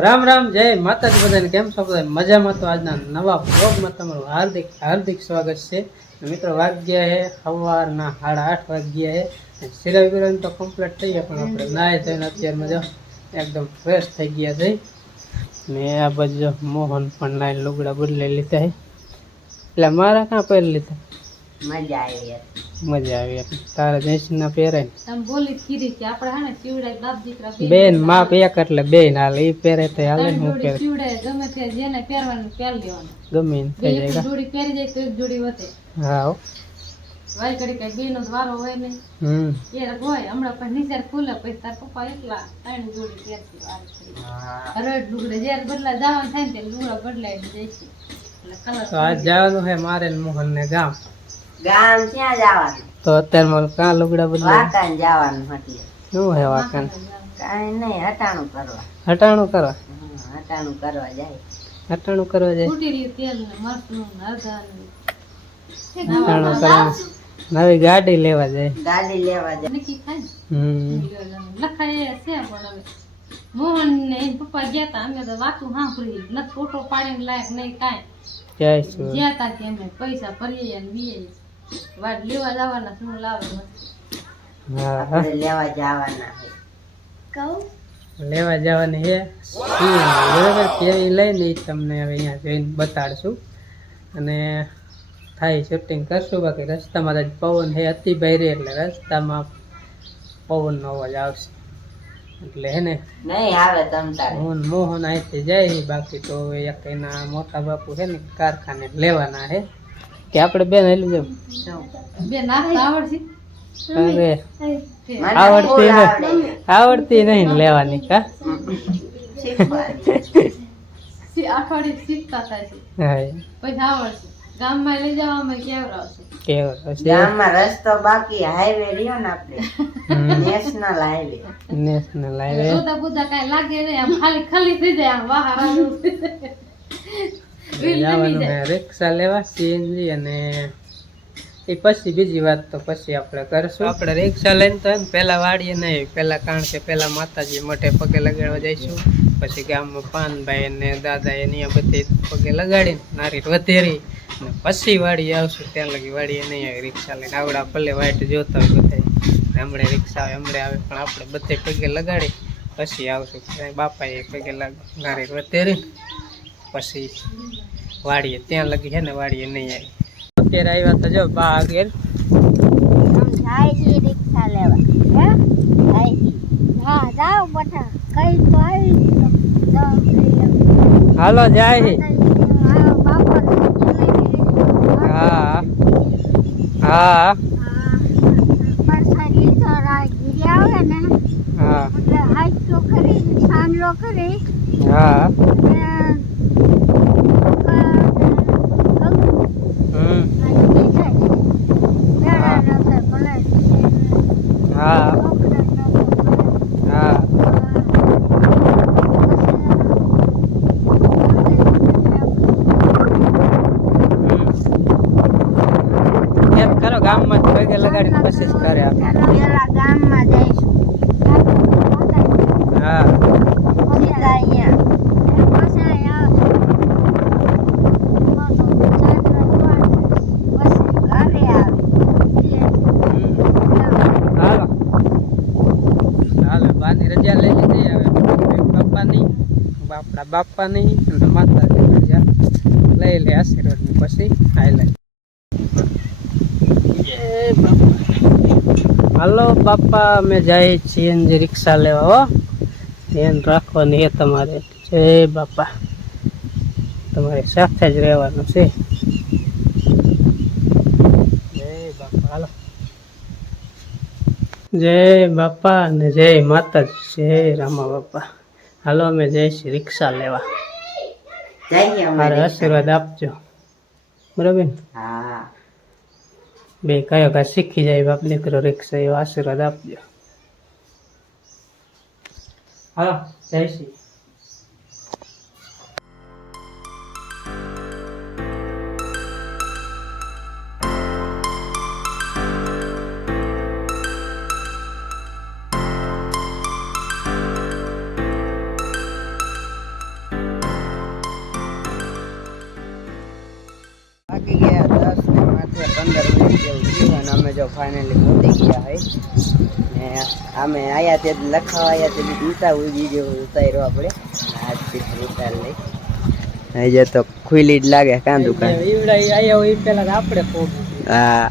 રામ રામ, જય માતાજી બધાને. કેમ છો બધા? મજામાં? તો આજના નવા બ્લોગમાં તમારું હાર્દિક હાર્દિક સ્વાગત છે. મિત્રો, વાગ્યા છે સવારના 8:30 વાગ્યા છે. સિરાઈ વિરાઈ તો કમ્પ્લીટ થઈ ગયા, પણ આપણે નાય થઈને અત્યારમાં જો એકદમ ફ્રેશ થઈ ગયા છે. ને આ બાજુ મોહન પણ નાય લુગડા બદલાઈ લીધા છે. એટલે મારા ક્યાં પહેરી લીધા? મજા આવી મજા આવી. તારા જૈસના પહેરાય તમે બોલી કીધી કે આપણે હે ને ચીવડાય બાપ દીકરા બેન માપ એક એટલે બેન હાલ ઈ પહેરે તો હાલે. હું પહેરે ચીવડાય ગમે તે જેને પહેરવાનું પહેર લેવાનું. ગમે એમ થઈ એક જાય. જોડી પહેરી જાય તો એક જોડી વધે. હા હો. વાય કરી કઈ બેનો જ વારો હોય ને એ હોય. હમણાં પણ નિસાર ખુલે પછી તાર પપ્પા એકલા 3 જોડી પહેરતી વાર કરી. હરડ લુગડે જ્યારે બદલા જવાનું થાય ને લુગડા બદલાઈ જાય છે. એટલે કલર તો આજ જવાનું છે મારે ને મોહન ને ગામ. ગામ ક્યાં જવાનું? તો અત્યારે મારે કાં લુગડા બદલા વાકાન જવાનું એટલે શું હે વાકાન? કાંઈ નહીં, હટાણું કરવા. હટાણું કરવા? હટાણું કરવા જાય. હટાણું કરવા જાય. ફૂટીરી તેલ ને મરચું ને હળદર હટાણું કરવા નવી ગાડી લેવા જાય. ગાડી લેવા જાય. નક્કી થાય ને લખાય છે. પણ હવે મોહન ને એના પપ્પા ગયા તા, અમે તો વાતું સાંભળી ન ફોટો પાડીને લાયક નહીં કાંઈ. જઈશું. ગયા તા કે અમે પૈસા ભરીએ ને બીએ વાટ લેવા જવાના શું લાવે હા લેવા જવાના કહું લેવા જવાની છે. બરાબર, કેવી લઈને ઈ તમને હવે અહીંયા જોઈને બતાડશું અને થાય શૂટિંગ કરશું. બાકી રસ્તામાં જ પવન છે અતિ ભારે, એટલે રસ્તામાં પવનનો અવાજ આવશે. એટલે હે ને નહીં આવે તમ તારે મોહન અહીંથી જાય. બાકી તો હવે એક એના મોટા બાપુ છે ને કારખાને લેવાના છે. કે આપણે બેન હેલું જવું બેન આવડશે? અરે આવડતી નહીં ને લેવાની કા અઠવાડિયે શીખતા થાય છે. હા પછી આવડશે. ગામમાં લઈ જવામાં કેવડાવશે. ગામમાં રસ્તો બાકી હાઈવે રહ્યો ને આપણે નેશનલ હાઈવે. નેશનલ હાઈવે જોતા બુધા કઈ લાગે નહીં, આમ ખાલી ખાલી થઈ જાય. આમ વાહ જવાનું છે રિક્ષા લેવા સીએનજી. અને એ પછી બીજી વાત તો પછી આપણે કરશું. આપણે રિક્ષા લઈને તો પેલા વાડીએ નહીં પેલા, કારણ કે પેલા માતાજી મઠે પગે લગાડવા જઈશું. પછી ગામમાં પાનભાઈ ને દાદા એની બધી પગે લગાડીને નારી વધેરી ને પછી વાડી આવશું. ત્યાં લગી વાડીએ નહીં આવી રિક્ષા લઈને. આવડા ભલે વાઈટ જોતા હોય બધા, હમણાં રિક્ષા આવે હમણાં આવે, પણ આપણે બધે પગે લગાડી પછી આવશું. બાપાએ પગે નારી વધેરી પછી વાડીએ ત્યાં લગી છે ને વાડીએ નહીં આવી. અત્યારે આવ્યા તો જો બા આગળ રિક્ષા લેવા જાઓ બધા કઈ તો આવી હાલો જાય. હા હા હા હા હા હા કરો ગામમાં પગે લગાડીને પછી જ કરે ગામમાં જઈશું. હા હાલો હાલો બાની રજા લઈ લીધી. હવે બાપાની આપણા બાપાની અને માતાની રજા લઈ લે આશીર્વાદની પછી હાલે. હાલો બાપા, અમે જાય છીએ રિક્ષા લેવા. હો ધ્યાન રાખવાની એ તમારે. જય બાપા, તમારી સાથે જ રહેવાનું છે. જય બાપા. હાલો જય બાપા અને જય માતાજી. જય રામા બાપા. હાલો અમે જઈશું રિક્ષા લેવા. મારે આશીર્વાદ આપજો. બરાબર? હા બે કયો કા શીખી જાય બાપ દીકરો રિક્ષા, એવો આશીર્વાદ આપજો. હા જય શ્રી. જો ફાઇનલી પહોંચી ગયા હોય ને અમે આયા તે લખાવા આયા તે ઉતા બીજો ઉતાર્યો આપણે આજથી ઉતાર લઈ હજે તો ખુલ્લી જ લાગે કાં દુકાન ઈવડા આયા હોય પેલા આપણે પહોંચી હા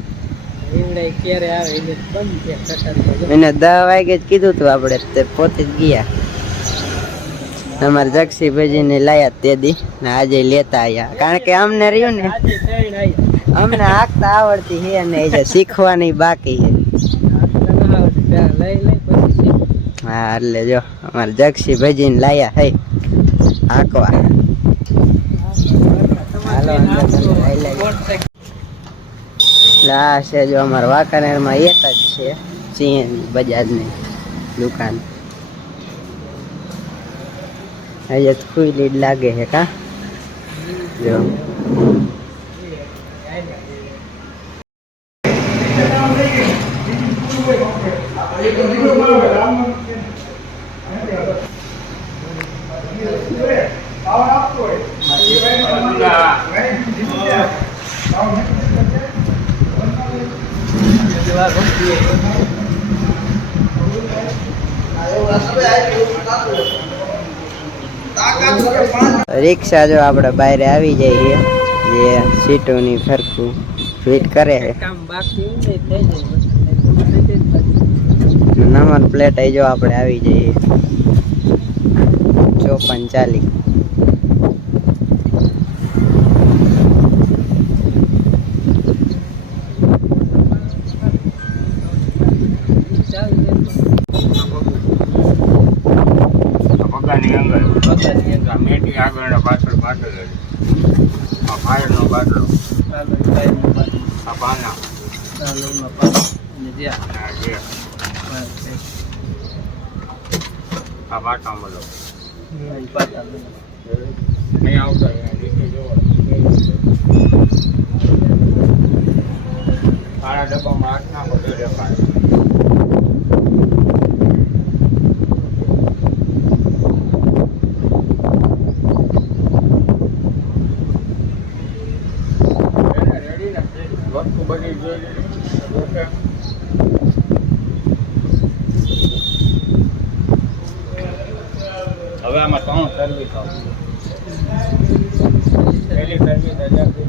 ઈવડા ક્યારે આવે એટલે બંધ છે કટાર એને 10 વાગે જ કીધું તું આપણે તે પહોંચી જ ગયા અમારે જક્ષીભાઈ ને લાયા તે દી ને આજે લેતા આયા કારણ કે અમને રહ્યું ને આજે ટ્રેન આવી અમને હાંકતા આવડતી છે અને એ જે શીખવાની બાકી છે લઈ પછી હા એટલે જો અમારે જક્ષીભાઈ ને લાયા હે હાંકવા હાલો અંદર લઈ લઈએ લા છે જો અમારા વાંકાનેરમાં એક જ છે સિંહ બજાજની દુકાન હજે ખુલ્લી જ લાગે છે કા જો રિક્ષા જો આપણે બહાર આવી જઈએ જે સીટોની સરખું ફિટ કરે છે કામ બાકી થઈ જાય નંબર પ્લેટ એ જો આપણે આવી જઈએ 5440 મેટી આગળ પાછળ પાછળ આ ફાયરનો બાટલો આ પાના આ બાટા મળો નહીં આવતા નીચે જોવો કાળા ડબ્બામાં હાથ નાખો તો દેખાય વસ્તુ બની જોઈ હવે આમાં 3 સર્વિસ આવશે પહેલી સર્વિસ 1000 થી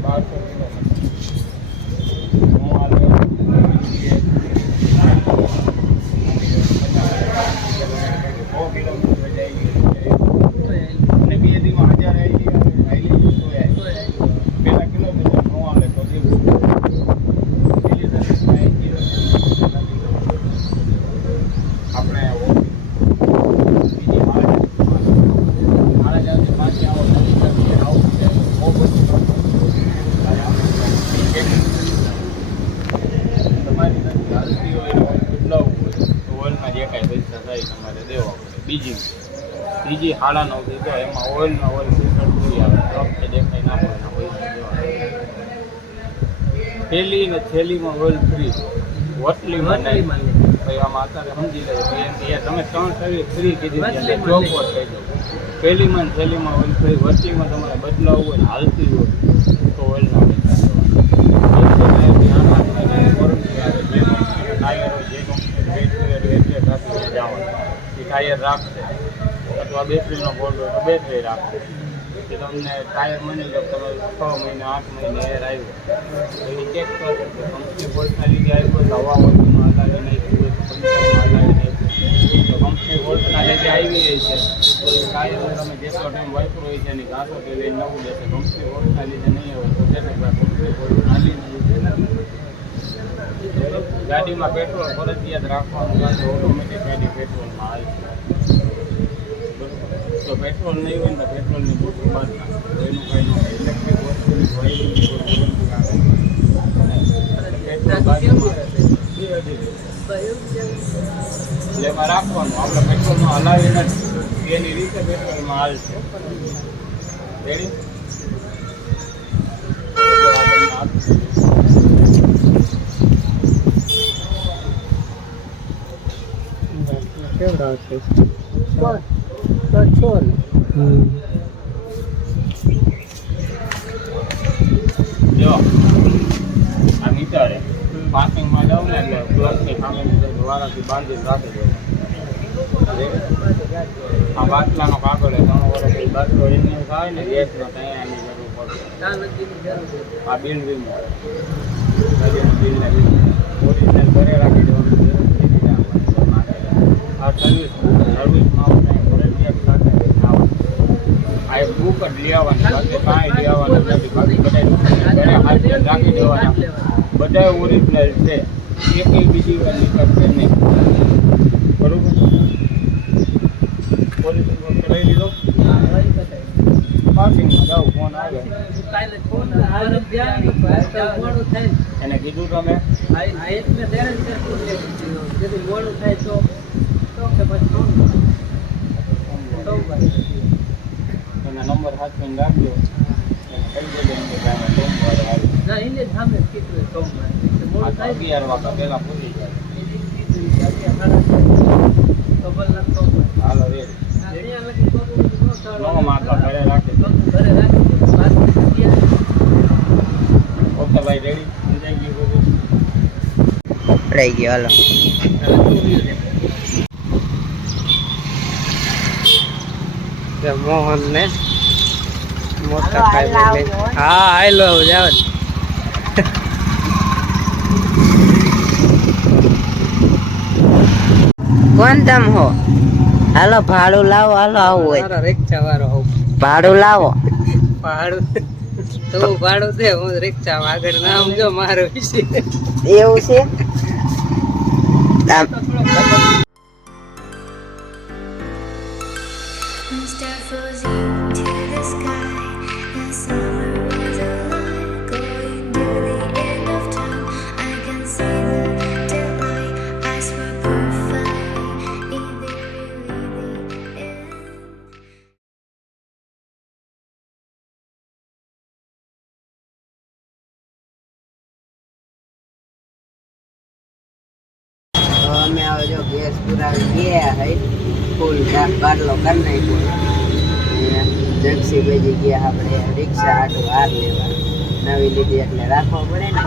બીજી 9.5 દીધો એમાં ઓઇલમાં ઓઇલ ફિલ્ટર પૂરી આવે ડ્રોપ દેખાય ના હોય પૈસા દેવા થેલી ને થેલીમાં ઓઇલ ફ્રી વટલીમાં નહીં ભાઈ આમાં અત્યારે સમજી લે તમે 3 સર્વિસ ફ્રી કીધી ચોપોટ થઈ ગયો થેલીમાં ને થેલીમાં ઓઇલ ફ્રી વટલીમાં તમારે બદલાવવું હોય હાલતી હોય તો ઓઇલના પૈસા ટાયરો જે કંપની ટાયર રાખશે અથવા બેટરીનો બોલ્ડ હોય તો બેટરી રાખશે કે તમને ટાયર મળી લો તમે 6 મહિને 8 મહિને એર આવ્યો તો એની ચેક કરશે કે કંપની બોલ્ટના લીધે આવ્યો તો હવા વધુમાં હલાવી નાખ્યું હોય તો પંચાયતમાં હલાવી નાખ્યું તો કંપની બોલ્ટના લીધે આવી રહી છે તો એ ટાયર તમે જેટલો ટાઈમ વાપરો હોય છે એની ઘાસો કે એ નવું દેશે કંપની બોલ્ટના લીધે નહીં હોય તો તેને કંપની બોલ્ટ નાલી ગાડીમાં પેટ્રોલ ફરજિયાત રાખવાનું છે ઓટોમેટિક ગાડી પેટ્રોલમાં આવી છે તો પેટ્રોલ નહીં હોય ને તો પેટ્રોલની બોટલ બાદ નાખે એનું કંઈ ન હોય ઇલેક્ટ્રિક વસ્તુની પેટ્રોલ બાજુમાં એટલે એમાં રાખવાનું આપણે પેટ્રોલમાં હલાવી નથી એની રીતે પેટ્રોલમાં હાલ છે રેડી કેવડા છે જો આ મીટર પાર્કિંગમાં જાવ ને એટલે પ્લસની સામેની વારાથી બાંધીને રાખી દેવું. આ બાટલાનો કાગળ 3 વર્ષથી બાટલો રિન્યુ થાય ને ગેસનો ત્યાં આની જરૂર પડે. આ બિલ વીમો ઓરિજિનલ ઘરે રાખી દેવાનું જરૂર નથી. આ સર્વિસમાં ફરજિયાત સાથે આ એક બુક જ લઈ આવવાની, બાકી કાંઈ લઈ આવવાનું નથી. બાકી બધા ઘરે હાજર રાખી દેવાના. બધા ઓરિજિનલ છે, એક બીજી વાર નીકળશે નહીં. બરોબર, પોલીસ કરાવી દીધો. પાર્કિંગમાં જાઓ, ફોન આવે એને કીધું તમે એના નંબર હાથમાં રાખજો. એને કહી દેજો કે ભાઈ સોમવારે આવી. 11 વાગ્યા પહેલા પૂરી જાય. હાલો રેડી. માતા ઘરે રાખી. ઓકે ભાઈ રેડી થઈ ગયું બધું. રહી ગયો હાલો. મોહન ને મોટા ખાઈ હા આયલો જાવ કોણ તમ હો? હાલો ભાડું લાવો. હાલો આવું હોય રિક્ષા વાળો હોઉં. ભાડું લાવો. ભાડું તું ભાડું દે, હું રિક્ષા આગળ નામ જો મારો વિશે એવું છે. Start floating to the sky. The summer was alive, going to the end of time. I can see the daylight. Eyes were perfect. In the really the end. તો અમે હવે જો ગેસ પુરાવી ગયા હઈ ફૂલ બાટલો કરી નાખ્યો. જગસી ભાઈ ગયા આપણે રિક્ષા આટલું હાર લેવા નવી લીધી એટલે રાખવા પડે ને.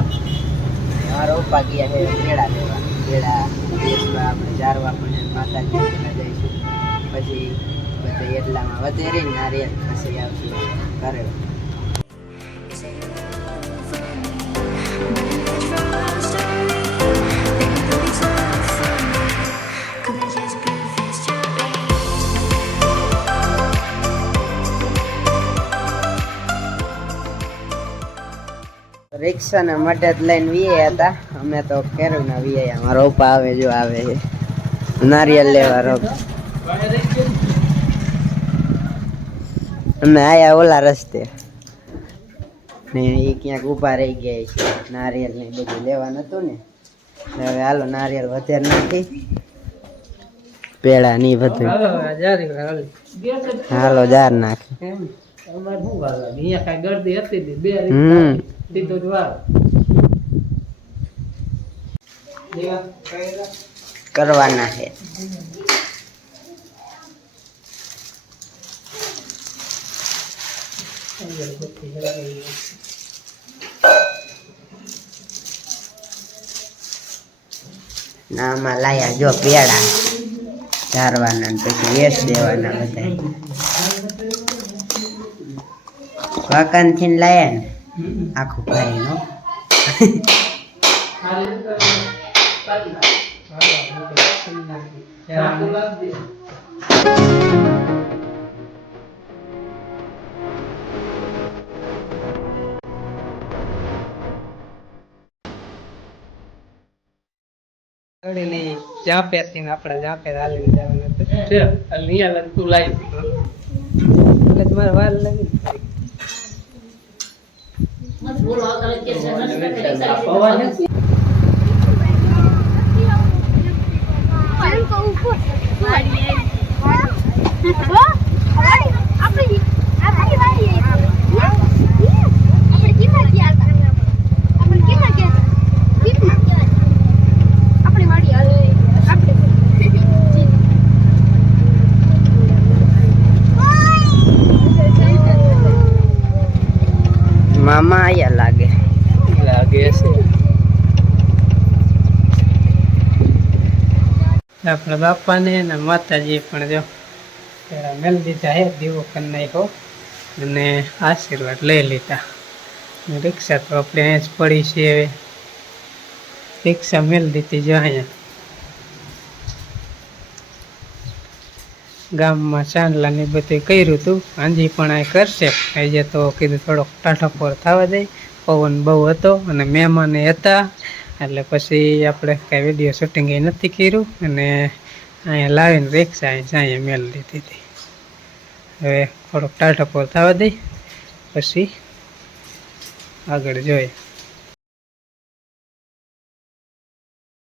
મારા પપ્પા ગયા છે પેડા લેવા. પેડા ગેસમાં આપણે જારવા પડે. માતાજી પેલા જઈશું, પછી બધા એટલામાં વધેરી નારિયેળ પછી આવશું ઘરે. રિક્ષાના મદદ લઈને વીએ હતા અમે તો. કેરું ના વીએ મારો પપ્પા આવે જો આવે છે નારિયેળ લેવા. રોગ અમે આયા ઓલા રસ્તે ને એ ક્યાંક ઊભા રહી ગયા છે. નારિયેળ ને બધું લેવાનું હતું ને, હવે હાલો નારિયેળ વધારે નથી. પેડા ની બધું હાલો જાર નાખે. કરવાના છે. ના આમાં લાયા જો પેડા ચારવાના ને પછી વેચ દેવાના બધા. વાકન થી લાયા ને આખું ભાઈ નો. જ્યાં પેરતી ને આપણે જ્યાં પેર હાલીને જવાનું હતું. તું લાવી એટલે મારે વાર લાગી. મામા આયા લાગે લાગે છે. આપણા બાપાને ને માતાજી પણ જો પેલા મેળ દીધા હે, દીવો કરી નાખ્યો અને આશીર્વાદ લઈ લીધા. રિક્ષા તો આપણે અહીંયા જ પડી છે. હવે રિક્ષા મેળ દીધી જો અહીંયા ગામમાં ચાંદલા ને બધું કર્યું હતું. આંજી પણ આ કરશે. આજે તો કીધું થોડોક ટાઢાપોર થવા દે, પવન બહુ હતો અને મહેમાને હતા એટલે પછી આપણે કાંઈ વિડીયો શૂટિંગ એ નથી કર્યું અને અહીંયા લાવીને રિક્ષા અહીંયા મેળ દીધી હતી. હવે થોડોક ટાઢાપોર થવા દઈ પછી આગળ જોઈએ.